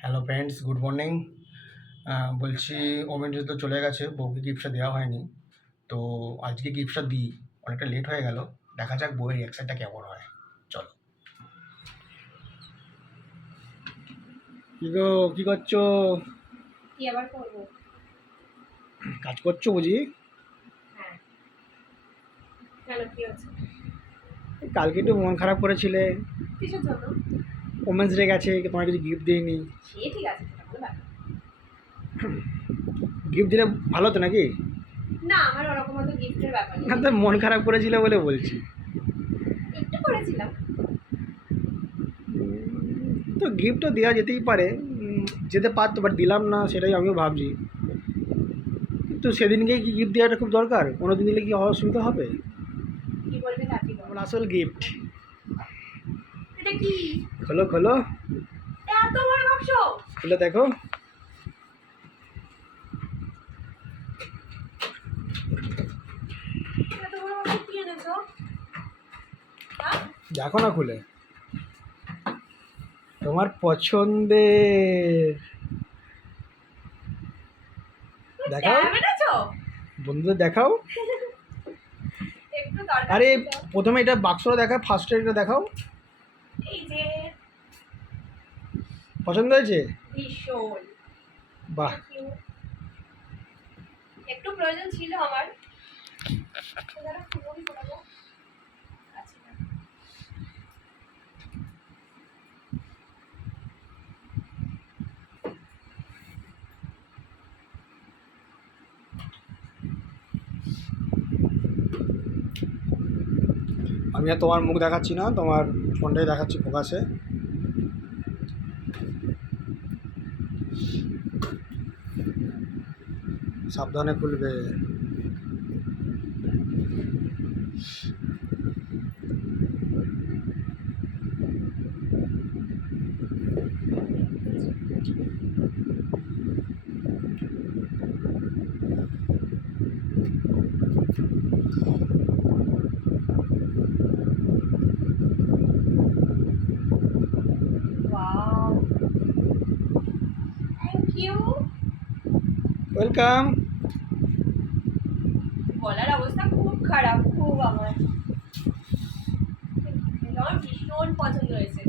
Hello friends, good morning. বলছি women day তো চলে গেছে, বউকে গিফটটা দেওয়া হয়নি। তো আজকে গিফটটা দিই, অনেকটা লেট হয়ে গেল। দেখা যাক বউয়ের রিয়াকশনটা কেমন হয়। চলো। কি গো, কি করছো? কি আবার করবো? কাজ করছো বুঝি? হ্যাঁ। কেন, কি হচ্ছে? কালকে একটু মন খারাপ করেছিলে, কিসের জন্য? ওমেন্স ডে গেছে, তোমার কিছু গিফট দিইনি। সে ঠিক আছে, সেটা কোনো ব্যাপার গিফট দিলে ভালো তো নাকি? না। আমার ওরকম অত গিফটের ব্যাপার না নেই। তো, মন খারাপ করেছিলে বলে বলছি। একটু করেছিলাম। তো গিফটও দেওয়া যেতেই পারে, যেতে পারতো, বাট দিলাম না, সেটাই আমিও ভাবছি। কিন্তু সেদিনকে কি গিফট দেওয়াটা খুব দরকার? কোনো দিন দিলে কি অসুবিধা হবে? কি বলবে তাকে বল। আমার আসল গিফট। এটা কি? খোলো খোলো, এত বড় বাক্স! খুলে দেখো। এত বড় বাক্স কি এনেছো? হ্যাঁ? দেখো না খুলে, তোমার পছন্দের। দেখাও, ট্যাব এনেছো? বন্ধুদের দেখাও। একটু দরকার আরে ছিল। প্রথমে এটা বাক্সটা দেখাও, ফার্স্ট এটা দেখাও। এই যে। পছন্দ হয়েছে? ভীষণ। বাহ। Thank you. একটু প্রয়োজন ছিল আমার। দাঁড়া, খুবই বলবো। আচ্ছা। আমি আর তোমার মুখ দেখাচ্ছি না, তোমার ফোনটাই দেখাচ্ছি ফোকাসে। সাবধানে খুলবে। Wow, thank you. ওয়েলকাম। গলার অবস্থা খুব খারাপ, খুব। আমার ভীষণ পছন্দ হয়েছে।